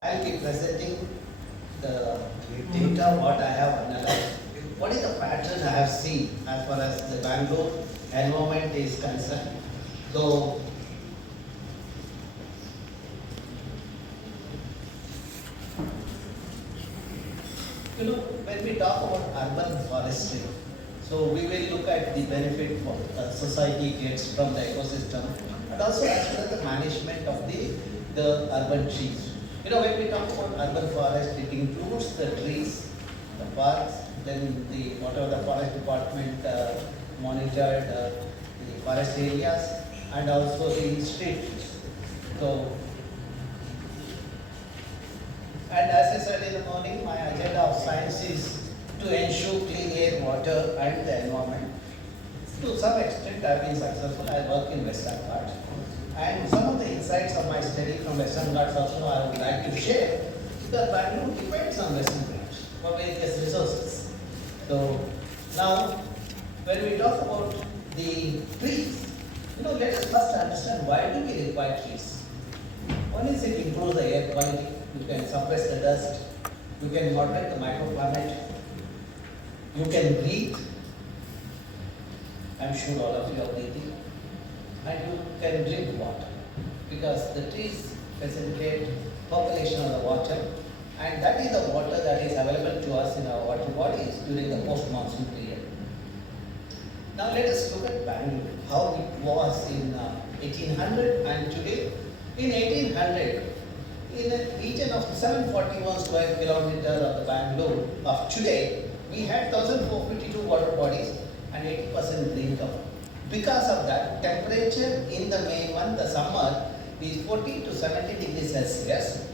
I'll be presenting the data what I have analyzed. What is the pattern I have seen as far as the Bangalore environment is concerned? So, when we talk about urban forestry, so we will look at the benefit for society gets from the ecosystem and also as well as the management of the urban trees. When we talk about urban forest, it includes the trees, the parks, then the whatever the forest department monitored the forest areas and also the street trees. So, and as I said in the morning, my agenda of science is to ensure clean air, water, and the environment. To some extent, I have been successful. I work in Western Ghats. And some of the insights of my study from Western Ghats also I would like to share. Because Bangalore depends on Western Ghats for various resources. So, now, when we talk about the trees, let us first understand why do we require trees. One is it improves the air quality. You can suppress the dust. You can moderate the microclimate. You can breathe. I'm sure all of you are breathing. And you can drink water because the trees facilitate population of the water, and that is the water that is available to us in our water bodies during the post-monsoon period. Now let us look at Bangalore, how it was in 1800 and today. In 1800, in a region of 741 square kilometer of the Bangalore of today, we had 1452 water bodies and 80% green cover. Because of that, temperature in the May month, the summer, is 40 to 70 degrees Celsius.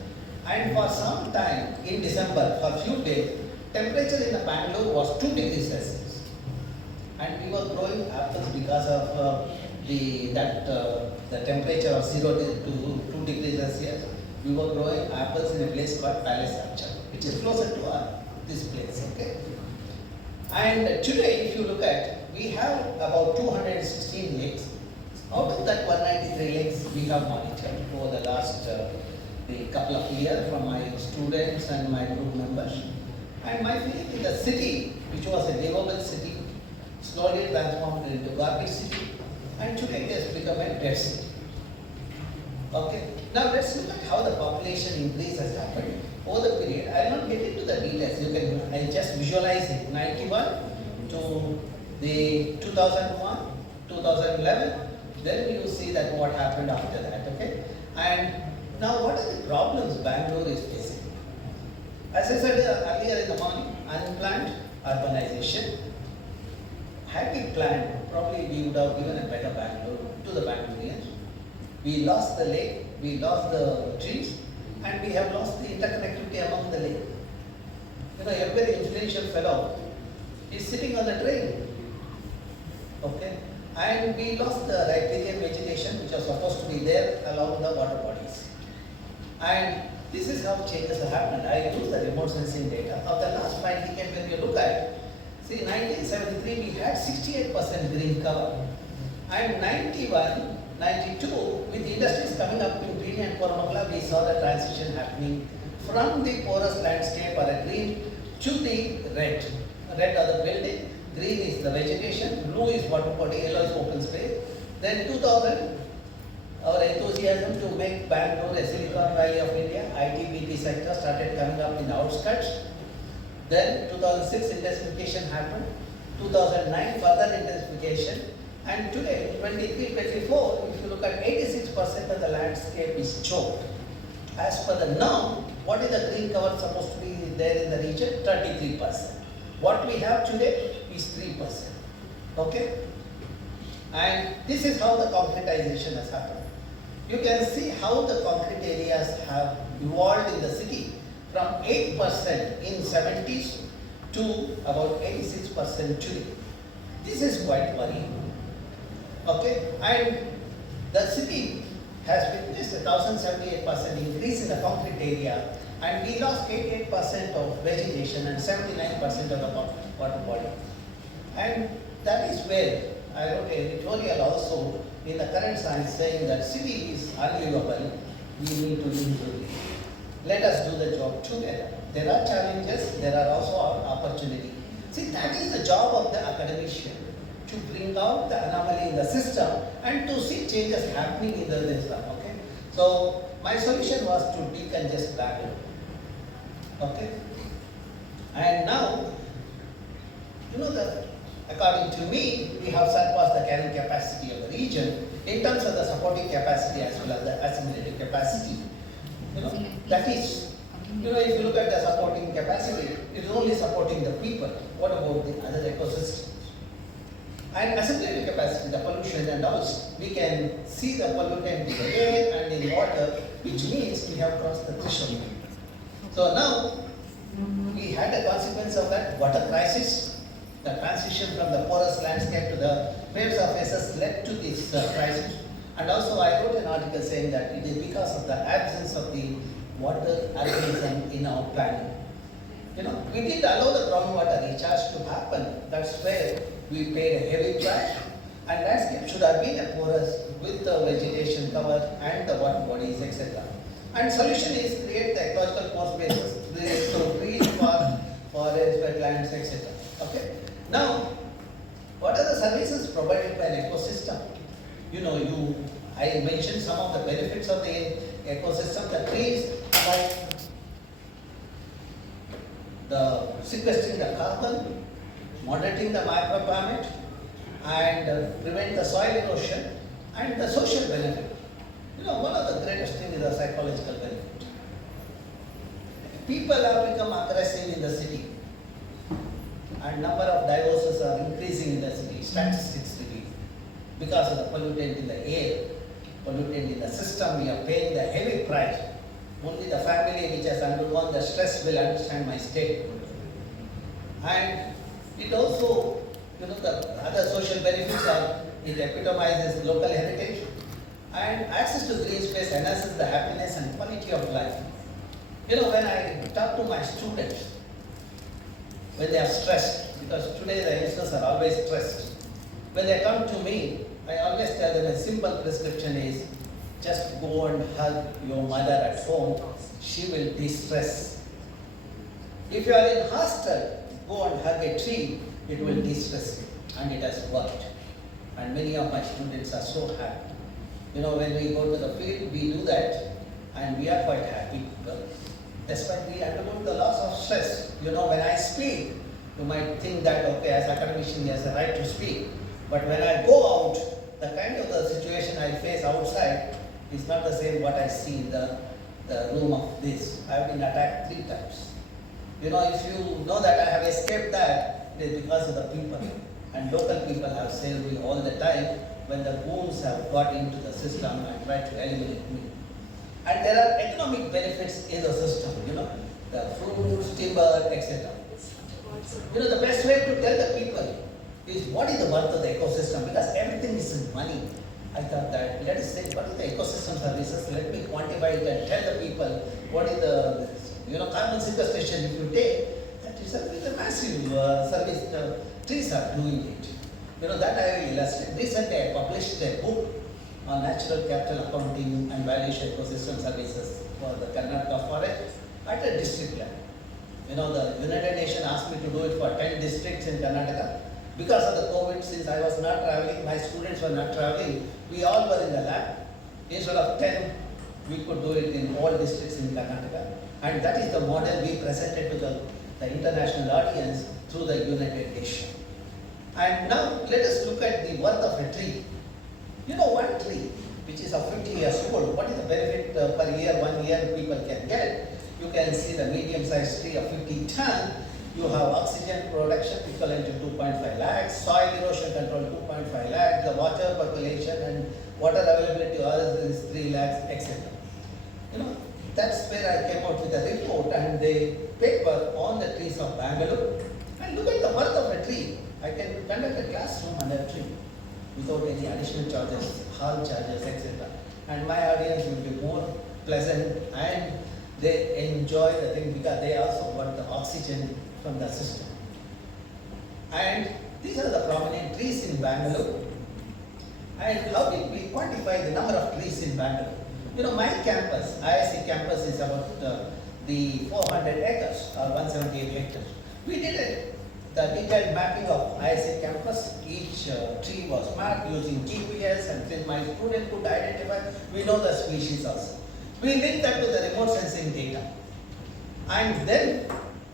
And for some time in December, for a few days, temperature in the Bangalore was 2 degrees Celsius. And we were growing apples because of the temperature of 0 to 2 degrees Celsius. We were growing apples in a place called Palace Archer, which is closer to this place. Okay. And today, if you look at, we have about 216 lakes. Out of that 193 lakes, we have monitored over the last the couple of years from my students and my group members. And my feeling is the city, which was a livable city, slowly transformed into garbage city, and today it has become a dead city. Okay. Now let's look at how the population increase has happened over the period. I will not get into the details. I'll just visualize it. 91 to the 2001, 2011. Then you see that what happened after that. Okay. And now what are the problems Bangalore is facing? As I said earlier in the morning, unplanned urbanization. Had we planned, probably we would have given a better Bangalore to the Bangaloreans. We lost the lake, we lost the trees, and we have lost the interconnectivity among the lake. A very influential fellow is sitting on the drain. Okay? And we lost the riparian vegetation which was supposed to be there along the water bodies. And this is how changes have happened. I use the remote sensing data of the last 5 decades. When you look at, see, 1973 we had 68% green cover, and 91, 92, with industries coming up in green and Koramangala, we saw the transition happening from the porous landscape or a green to the red. Red are the building, green is the vegetation, blue is water body, yellow is open space. Then 2000, our enthusiasm to make Bangalore a Silicon Valley of India, IT/BT sector started coming up in the outskirts. Then 2006 intensification happened, 2009 further intensification, and today 23-24, if you look at 86% of the landscape is choked. As per the norm, what is the green cover supposed to be there in the region? 33%. What we have today is 3%. Okay? And this is how the concretization has happened. You can see how the concrete areas have evolved in the city from 8% in 70s to about 86% today. This is quite worrying. Okay? And the city has witnessed a 1078% increase in the concrete area, and we lost 88% of vegetation and 79% of the water body. And that is where I wrote an editorial also in the current science saying that city is unlivable, we need to improve it. let us do the job together. There are challenges, there are also opportunities. See, that is the job of the academician, to bring out the anomaly in the system and to see changes happening in the system. Okay. So my solution was to decongest Bangalore. Okay. And now, according to me, we have surpassed the carrying capacity of the region in terms of the supporting capacity as well as the assimilative capacity. That is, if you look at the supporting capacity, it is only supporting the people. What about the other ecosystems? And assimilative capacity, the pollution and also, we can see the pollutant in the air and in water, which means we have crossed the threshold. So now, we had a consequence of that water crisis. The transition from the porous landscape to the wave surfaces led to this crisis. And also I wrote an article saying that it is because of the absence of the water algorithm in our planning. We didn't allow the groundwater recharge to happen. That's where we paid a heavy price. And landscape should have been a porous with the vegetation cover and the water bodies, etc. And solution is create the ecological pore spaces to trees, forests, wetlands, etc. Okay. Now, what are the services provided by an ecosystem? I mentioned some of the benefits of the ecosystem. The trees, like the sequestering the carbon, moderating the microclimate, and prevent the soil erosion, and the social benefit. One of the greatest things is the psychological benefit. People have become aggressive in the city, and number of divorces are increasing in the city, statistics reveal, because of the pollutant in the air, pollutant in the system. We are paying the heavy price. Only the family which has undergone the stress will understand my state. And it also, the other social benefits are, it epitomizes local heritage, and access to green space enhances the happiness and quality of life. When I talk to my students, when they are stressed, because today the youngsters are always stressed, when they come to me, I always tell them a simple prescription is, just go and hug your mother at home, she will de-stress. If you are in hostel, go and hug a tree, it will de-stress you, and it has worked. And many of my students are so happy. When we go to the field, we do that, and we are quite happy. Despite we undergo the loss of stress. When I speak, you might think that, okay, as academician, he has a right to speak. But when I go out, the kind of the situation I face outside is not the same what I see in the room of this. I have been attacked 3 times. If you know that I have escaped that, it is because of the people. And local people have saved me all the time when the goons have got into the system and tried to eliminate me. And there are economic benefits in the system, the fruits, timber, etc. The best way to tell the people is what is the worth of the ecosystem, because everything is in money. I thought that, let us say, what is the ecosystem services? Let me quantify it and tell the people what is the, carbon sequestration. If you take, that is a massive service. The trees are doing it. That I will illustrate. Recently, I published a book on natural capital accounting and valuation ecosystem services for the Karnataka forest at a district level. The United Nations asked me to do it for 10 districts in Karnataka. Because of the COVID, since I was not traveling, my students were not traveling, we all were in the lab. Instead of 10, we could do it in all districts in Karnataka. And that is the model we presented to the international audience through the United Nations. And now let us look at the worth of a tree. One tree which is of 50 years old, what is the benefit per year, 1 year people can get? You can see the medium-sized tree of 50 ton. You have oxygen production equivalent to 2.5 lakhs, soil erosion control 2.5 lakhs, the water percolation and water availability is 3 lakhs, etc. That's where I came out with a report and the paper on the trees of Bangalore. And look at the worth of a tree. I can conduct a classroom under a tree without any additional charges, hall charges, etc. And my audience will be more pleasant and they enjoy the thing because they also want the oxygen from the system. And these are the prominent trees in Bangalore. And how did we quantify the number of trees in Bangalore? My campus, IISc campus is about the 400 acres or 178 hectares. We did it. The detailed mapping of ISA campus, each tree was mapped using GPS, and since my student could identify, we know the species also. We linked that to the remote sensing data. And then,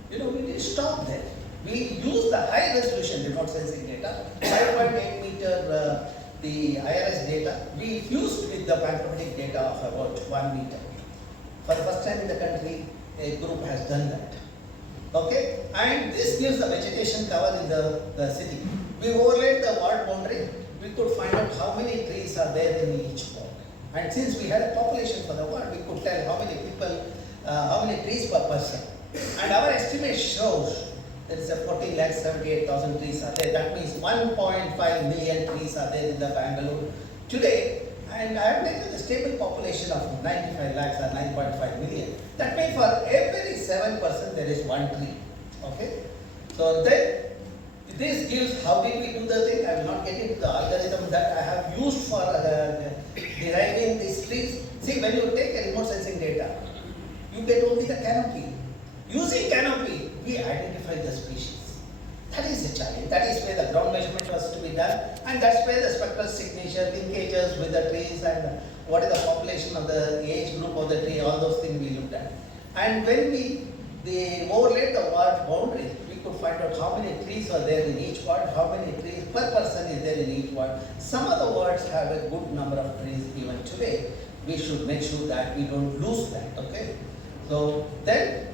we didn't stop there. We used the high resolution remote sensing data, 5.8 meter the IRS data. We fused with the panchromatic data of about 1 meter. For the first time in the country, a group has done that. Okay, and this gives the vegetation cover in the city. We overlaid the ward boundary. We could find out how many trees are there in each ward. And since we had a population for the ward, we could tell how many people, how many trees per person. And our estimate shows there is a 14,78,000 trees are there. That means 1.5 million trees are there in the Bangalore today. And I have taken the stable population of 95 lakhs or 9.5 million. That means for every 7% there is one tree. Okay? So then this gives, how did we do the thing? I will not get into the algorithm that I have used for deriving these trees. See, when you take a remote sensing data, you get only the canopy. Using canopy, we identify the species. That is the challenge. That is where the ground measurement was to be done, and that's where the spectral signature, linkages with the trees, and what is the population of the age group of the tree, all those things we looked at. And when we overlaid the ward boundary, we could find out how many trees are there in each ward, how many trees per person is there in each ward. Some of the wards have a good number of trees even today. We should make sure that we don't lose that. Okay. So then,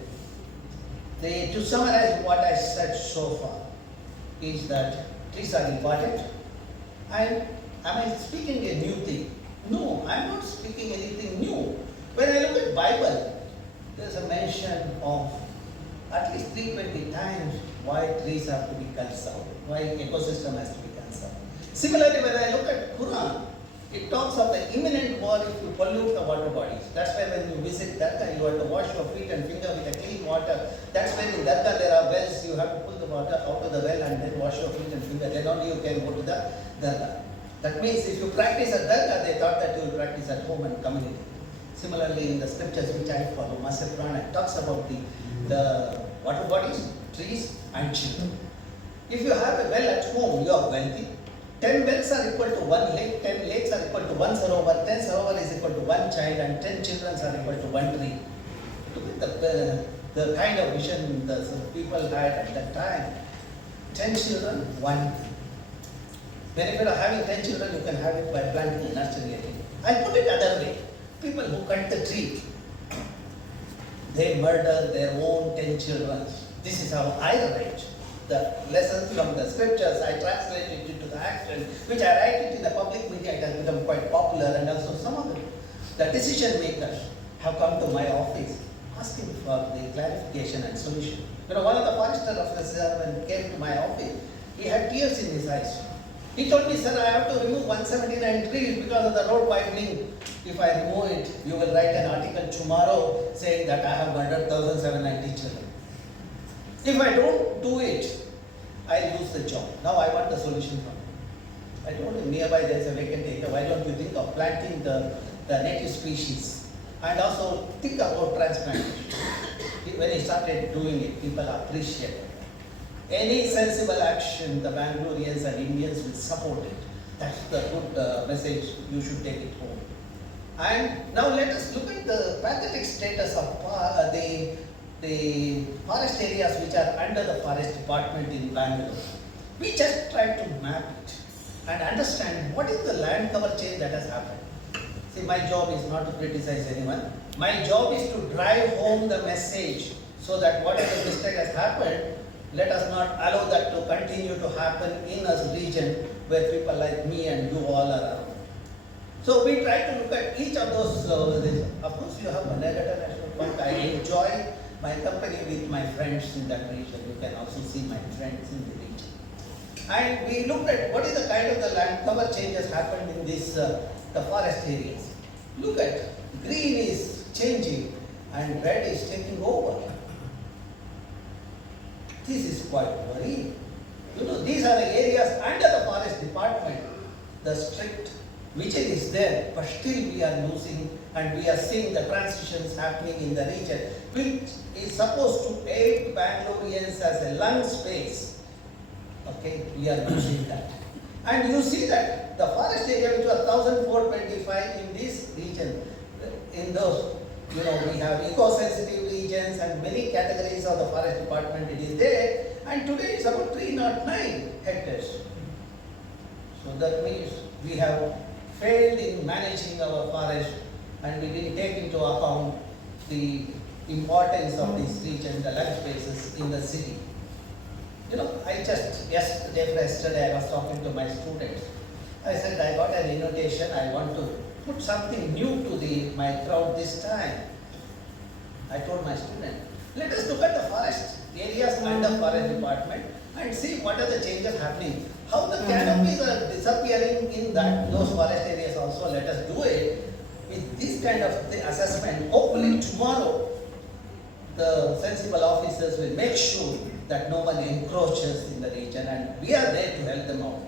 to summarize what I said so far, is that trees are important. And am I speaking a new thing? No, I am not speaking anything new. When I look at Bible, there is a mention of at least 320 times why trees have to be conserved, why ecosystem has to be conserved. Similarly, when I look at Quran, it talks of the imminent war if you pollute the water bodies. That's why when you visit Dargah, you have to wash your feet and finger with a clean water. That's when in Dargah there are wells, you have to pull the water out of the well and then wash your feet and finger. Then only you can go to the Dargah. That means if you practice at Dargah, they thought that you will practice at home and community. Similarly, in the scriptures which I follow, Master Purana talks about the water bodies, trees and children. If you have a well at home, you are wealthy. 10 wells are equal to 1 lake, 10 lakes are equal to 1 sarovar, 10 sarovar is equal to 1 child, and 10 children are equal to 1 tree. Look at the kind of vision the people had at that time. 10 children, 1 tree. When if you are having 10 children, you can have it by planting a nursery. I put it other way. People who cut the tree, they murder their own 10 children. This is how I write. The lessons from the scriptures, I translate it into the action, which I write it in the public media. It has become quite popular, and also some of the decision makers have come to my office asking for the clarification and solution. One of the forester officers when came to my office, he had tears in his eyes. He told me, sir, I have to remove 179 trees because of the road widening. If I remove it, you will write an article tomorrow saying that I have murdered 1,790 children. If I don't do it, I lose the job. Now I want the solution from him. I told him, nearby there is a vacant acre. Why don't you think of planting the native species? And also think about transplantation. When he started doing it, people appreciated it. Any sensible action, the Bangaloreans and Indians will support it. That's the good message. You should take it home. And now let us look at the pathetic status of the forest areas which are under the forest department in Bangalore. We just try to map it and understand what is the land cover change that has happened. See, my job is not to criticize anyone. My job is to drive home the message so that whatever mistake has happened, let us not allow that to continue to happen in a region where people like me and you all are around. So we try to look at each of those. Of course, you have Bannerghatta National Park. I enjoy my company with my friends in that region. You can also see my friends in the region. And we looked at what is the kind of the land cover changes happened in this the forest areas. Look at green is changing and red is taking over. This is quite worrying. These are the areas under the forest department. The strict vision is there, but still we are losing, and we are seeing the transitions happening in the region, which is supposed to aid Bangaloreans as a lung space. Okay, we are losing that. And you see that the forest area which was 1425 in this region, in those, we have eco-sensitive regions and many categories of the forest department, it is there, and today it's about 309 hectares. So that means we have failed in managing our forest, and we didn't take into account the importance of this region, the land spaces in the city. I just, yesterday I was talking to my students. I said, I got an invitation, I want to put something new to my crowd this time. I told my student, let us look at the forest areas under forest department and see what are the changes happening. How the canopies are disappearing in those forest areas also. Let us do it with this kind of assessment. Hopefully tomorrow the sensible officers will make sure that no one encroaches in the region, and we are there to help them out.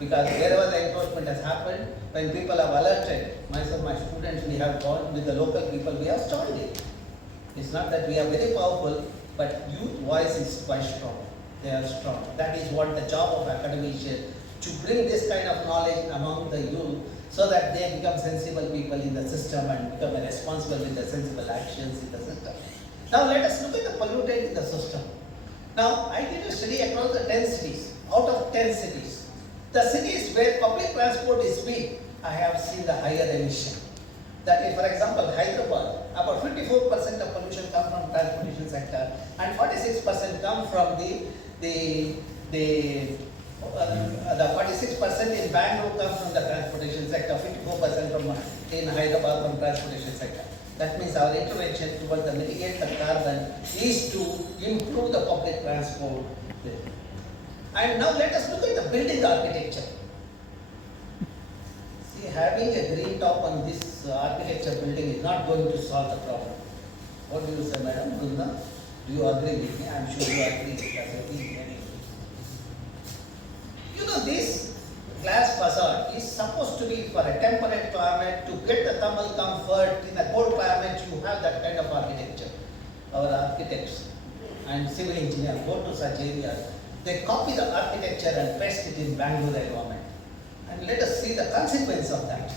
Because wherever the encroachment has happened, when people have alerted, myself, my students, we have gone with the local people, we have stopped it. It's not that we are very powerful, but youth voice is quite strong. They are strong. That is what the job of academician, to bring this kind of knowledge among the youth, so that they become sensible people in the system and become responsible with the sensible actions in the system. Now let us look at the pollutant in the system. Now I did a study across the 10 cities. Out of 10 cities, the cities where public transport is weak, I have seen the higher emission. That is, for example, Hyderabad, about 54% of pollution comes from transportation sector, and 46% come from the 46% in Bangalore comes from the transportation sector, 54% from in Hyderabad from transportation sector. That means our intervention towards the mitigate the carbon is to improve the public transport. And now let us look at the building architecture. See, having a green top on this architecture building is not going to solve the problem. What do you say, Madam Brunda? Do you agree with me? I am sure you agree as a team. This glass facade is supposed to be for a temperate climate, to get the thermal comfort. In a cold climate, you have that kind of architecture. Our architects and civil engineers go to such areas. They copy the architecture and paste it in Bangalore environment. And let us see the consequence of that.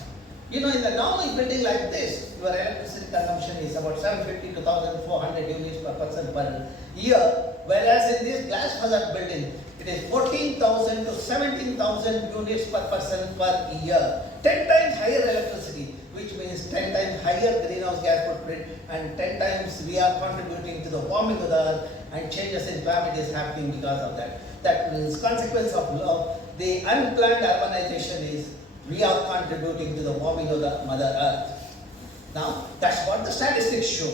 In the normal building like this, your electricity consumption is about 750 to 1,400 units per person per year. Whereas in this glass facade building, it is 14,000 to 17,000 units per person per year. 10 times higher electricity, which means 10 times higher greenhouse gas footprint, and 10 times we are contributing to the warming of the earth, and changes in climate is happening because of that. That means consequence of the unplanned urbanization is we are contributing to the warming of the Mother Earth. Now, that's what the statistics show.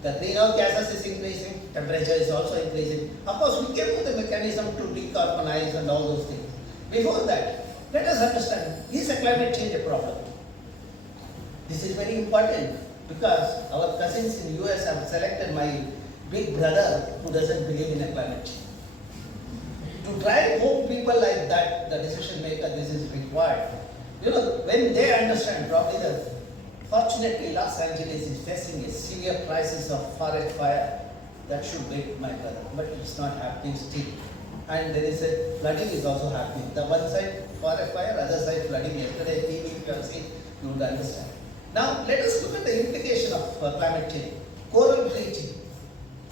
The greenhouse gases is increasing, temperature is also increasing. Of course, we came with the mechanism to decarbonize and all those things. Before that, let us understand, is a climate change a problem? This is very important because our cousins in US have selected my big brother who doesn't believe in a climate change. To drive home people like that, the decision maker, this is required. When they understand, fortunately Los Angeles is facing a severe crisis of forest fire. That should wake my brother, but it's not happening still. And there is a flooding is also happening. The one side forest fire, other side flooding. Yesterday TV you have seen, you would understand. Now let us look at the implication of climate change. Coral bleaching.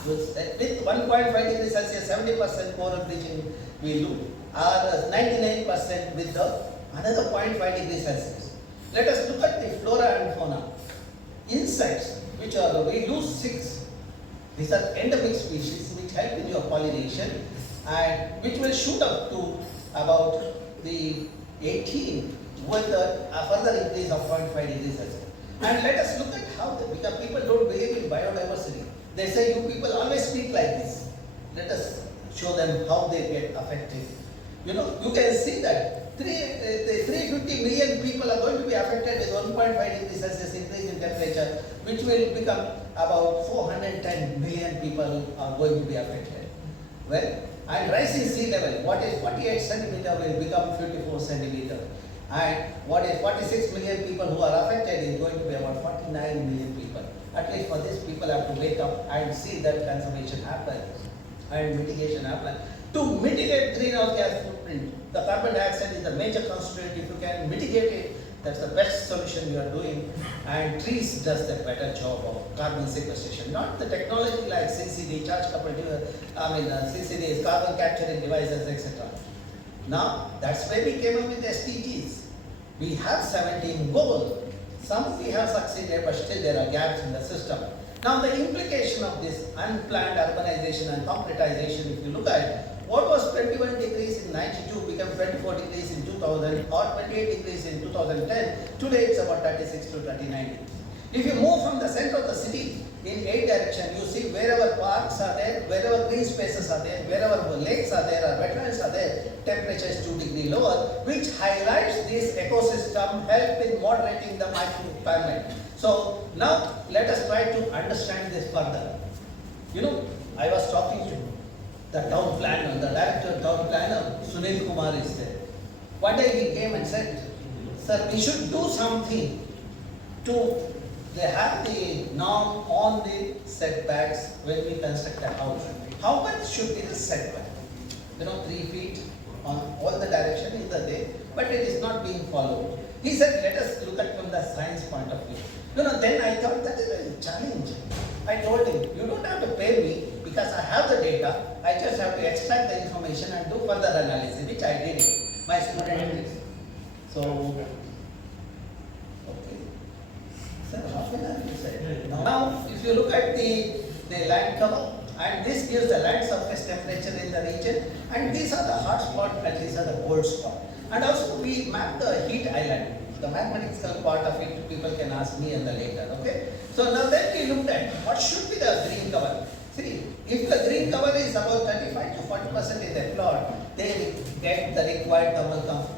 With 1.5 degrees Celsius, 70% coral bleaching we lose, or 99% with another 0.5 degrees Celsius. Let us look at the flora and fauna. Insects, we lose 6. These are endemic species which help in your pollination and which will shoot up to about the 18 with a further increase of 0.5 degrees Celsius. And let us look at how, because people don't believe in biodiversity. They say, you people always speak like this. Let us show them how they get affected. You can see that 350 million people are going to be affected with 1.5 degrees Celsius increase in temperature, which will become about 410 million people are going to be affected. Well, and rising sea level, what is 48 centimeter will become 54 centimeter. And what is 46 million people who are affected is going to be about 49 million people. At least for this, people have to wake up and see that conservation happen and mitigation happen. To mitigate greenhouse gas footprint, the carbon dioxide is the major constituent. If you can mitigate it, that's the best solution you are doing. And trees does the better job of carbon sequestration. Not the technology like CCD, CCD is carbon capturing devices, etc. Now, that's where we came up with SDGs. We have 17 goals. Some we have succeeded, but still there are gaps in the system. Now, the implication of this unplanned urbanization and concretization, if you look at what was 21 degrees in 92 became 24 degrees in 2000 or 28 degrees in 2010, today it's about 36 to 39 degrees. If you move from the center of the city in 8 direction, you see wherever parks are there, wherever green spaces are there, wherever lakes are there or wetlands are there, temperature is 2 degrees lower, which highlights this ecosystem help in moderating the microclimate. So now let us try to understand this further. You know, I was talking to the town planner, the director of town planner, Sunil Kumar is there. One day he came and said, sir, we should do something to have the norm on the setbacks when we construct a house. How much should be the setback? 3 feet on all the direction is the day, but it is not being followed. He said, let us look at from the science point of view. Then I thought that is a challenge. I told him, you don't have to pay me because I have the data. I just have to extract the information and do further analysis, which I did. My student did. So, okay. Sir, half an hour you said. Now, if you look at the land cover, and this gives the land surface temperature in the region, and these are the hot spot and these are the cold spot. And also we map the heat island. The mathematical part of it, people can ask me and the later, okay? So now then we looked at what should be the green cover. See, if the green cover is about 35 to 40% in the plot, they get the required thermal comfort.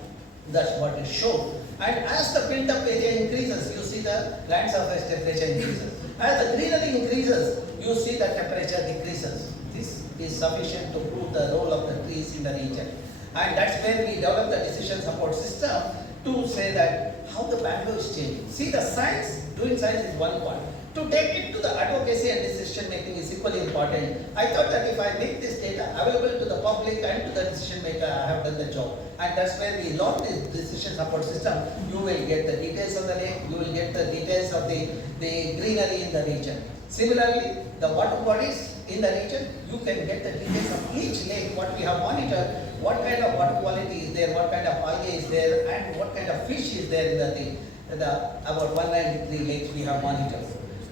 That's what is shown. And as the built-up area increases, you see the land surface temperature increases. As the greenery increases, you see the temperature decreases. This is sufficient to prove the role of the trees in the region. And that's where we develop the decision support system to say that how the Bangalore is changing. See, the science, doing science is one part. To take it to the advocacy and decision making is equally important. I thought that if I make this data available to the public and to the decision maker, I have done the job. And that's where we launched this decision support system. You will get the details of the lake, you will get the details of the greenery in the region. Similarly, the water bodies in the region, you can get the details of each lake, what we have monitored, what kind of water quality is there, what kind of algae is there, and what kind of fish is there in about 193 lakes we have monitored.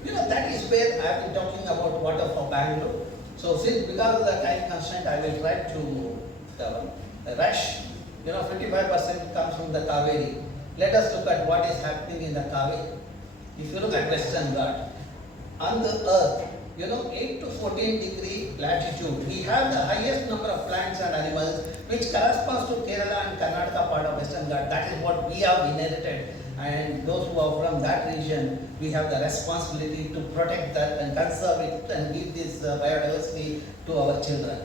That is where I have been talking about water for Bangalore. So since because of the time constraint, I will try to rush. 55% comes from the Kaveri. Let us look at what is happening in the Kaveri. If you look at Western Ghat, on the earth, 8 to 14 degree latitude, we have the highest number of plants and animals, which corresponds to Kerala and Karnataka part of Western Ghat. That is what we have inherited. And those who are from that region, we have the responsibility to protect that and conserve it and give this biodiversity to our children.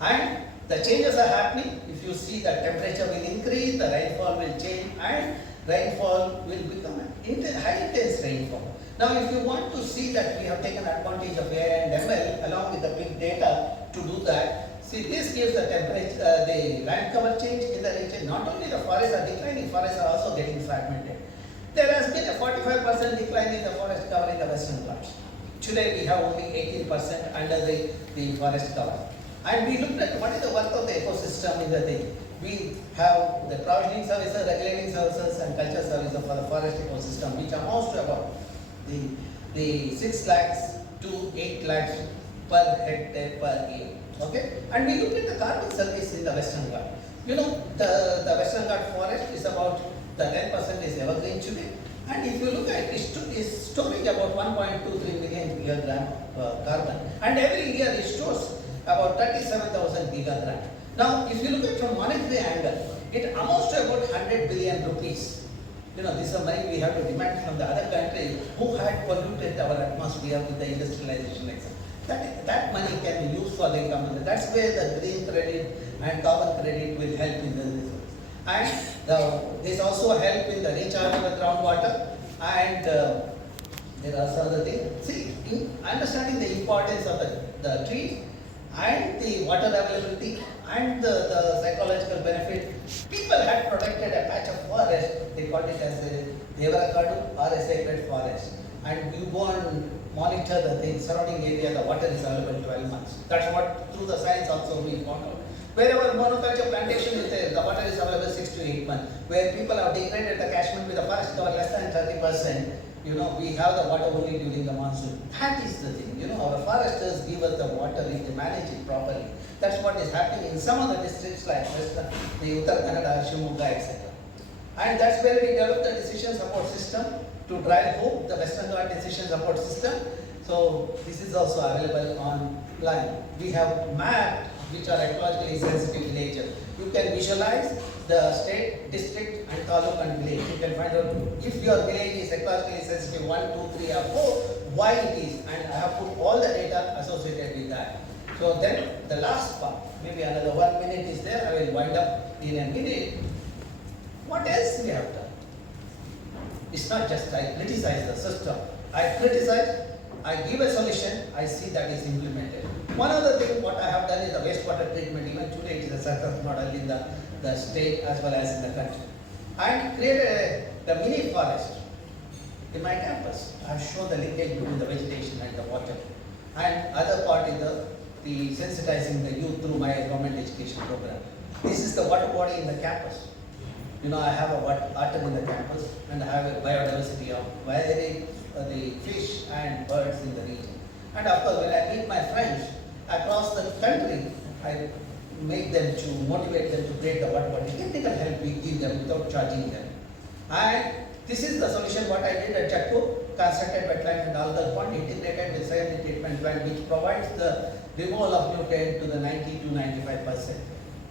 And the changes are happening. If you see, the temperature will increase, the rainfall will change, and rainfall will become high intense rainfall. Now, if you want to see that we have taken advantage of AI and ML along with the big data to do that, see, this gives the temperature, the land cover change in the region. Not only the forests are declining, forests are also getting fragmented. There has been a 45% decline in the forest cover in the Western Ghats. Today we have only 18% under the forest cover. And we looked at what is the work of the ecosystem in the thing. We have the provisioning services, regulating services, and culture services for the forest ecosystem, which amounts to about the 6 lakhs to 8 lakhs per hectare per year. Okay? And we looked at the carbon service in the Western Ghat. The Western Ghat forest is about the 10% is evergreen today. And if you look at it, is storing about 1.23 million gigagram carbon. And every year it stores about 37,000 gigagram. Now, if you look at from monetary angle, it amounts to about 100 billion rupees. This is money we have to demand from the other countries who had polluted our atmosphere with the industrialization, etc. That money can be used for the economy. That's where the green credit and carbon credit will help in this. And this also help in the recharge of the groundwater, and there are some other things. See, in understanding the importance of the trees and the water availability and the psychological benefit, people had protected a patch of forest. They called it as a Devarakadu or a sacred forest. And you go and monitor the thing, surrounding area, the water is available 12 months. That's what through the science also we found out. Wherever monoculture plantation is there, the water is available 6 to 8 months. Where people have degraded the catchment with the forest cover less than 30%, we have the water only during the monsoon. That is the thing. Our foresters give us the water if they manage it properly. That's what is happening in some of the districts like Western, the Uttar Kannada, Shimoga, etc. And that's where we developed the decision support system to drive home the Western Ghat decision support system. So this is also available online. We have mapped which are ecologically sensitive villages. You can visualize the state, district and taluk and village. You can find out if your village is ecologically sensitive 1, 2, 3 or 4, why it is, and I have put all the data associated with that. So then the last part, maybe another 1 minute is there, I will wind up in a minute. What else we have done? It's not just I criticize the system. I criticize, I give a solution, I see that is implemented. One other thing what I have done is the wastewater treatment. Even today it is a success model in the state as well as in the country. I created the mini forest in my campus. I have shown the linkage between the vegetation and the water. And other part is the sensitizing the youth through my government education program. This is the water body in the campus. I have a water in the campus, and I have a biodiversity of the fish and birds in the region. And of course, when I meet my friends across the country, I make them to motivate them to create the water body. Technical help we give them without charging them. And this is the solution what I did at Jakko, constructed wetland and algal pond integrated with salinity treatment plant, which provides the removal of nutrient to the 90 to 95%.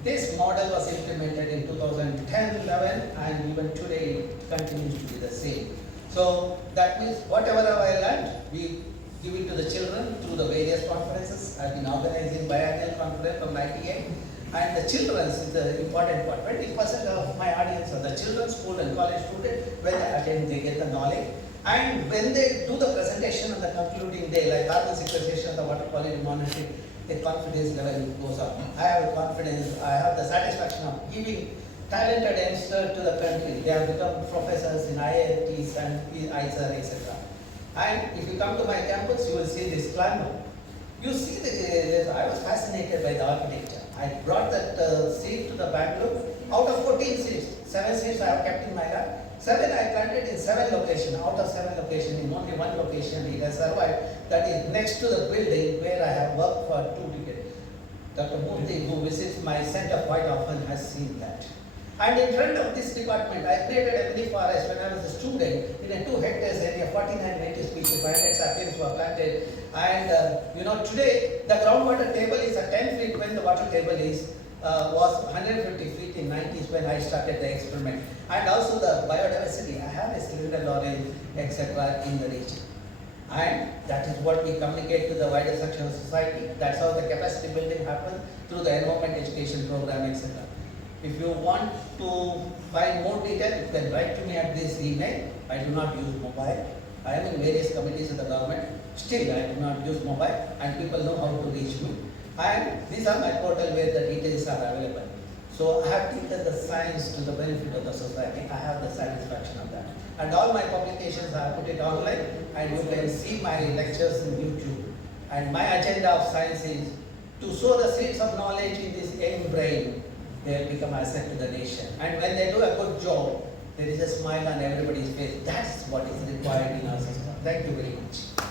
This model was implemented in 2010-11 and even today it continues to be the same. So that means whatever I learned, we give it to the children through the various conferences. I've been organizing biannual conference from 98, and the children is the important part. 20% of my audience are the children, school and college students. When they attend, they get the knowledge. And when they do the presentation on the concluding day, like carbon sequestration, the water quality monitoring, the confidence level goes up. I have confidence, I have the satisfaction of giving talented youngsters to the country. They have become professors in IITs and ISER, etc. And if you come to my campus, you will see this climber. You see, I was fascinated by the architecture. I brought that seed to the Bangalore. Out of 14 seeds, 7 seeds I have kept in my lab. 7 I planted in 7 locations. Out of 7 locations, in only 1 location it has survived. That is next to the building where I have worked for 2 decades. Dr. Murthy, who visits my center quite often, has seen that. And in front of this department, I created a mini forest when I was a student in a 2 hectares area, 49 native species, 500 saplings were planted. And today the groundwater table is at 10 feet when the water table was 150 feet in 90s when I started the experiment. And also the biodiversity, I have a cylinder orange, etc. in the region. And that is what we communicate to the wider section of society. That's how the capacity building happens through the environment education program, etc. If you want to find more detail, you can write to me at this email. I do not use mobile. I am in various committees of the government. Still, I do not use mobile, and people know how to reach me. And these are my portal where the details are available. So I have taken the science to the benefit of the society. I have the satisfaction of that. And all my publications, I have put it online, and you can see my lectures in YouTube. And my agenda of science is to sow the seeds of knowledge in this young brain. They will become asset to the nation. And when they do a good job, there is a smile on everybody's face. That's what is required in our system. Thank you very much.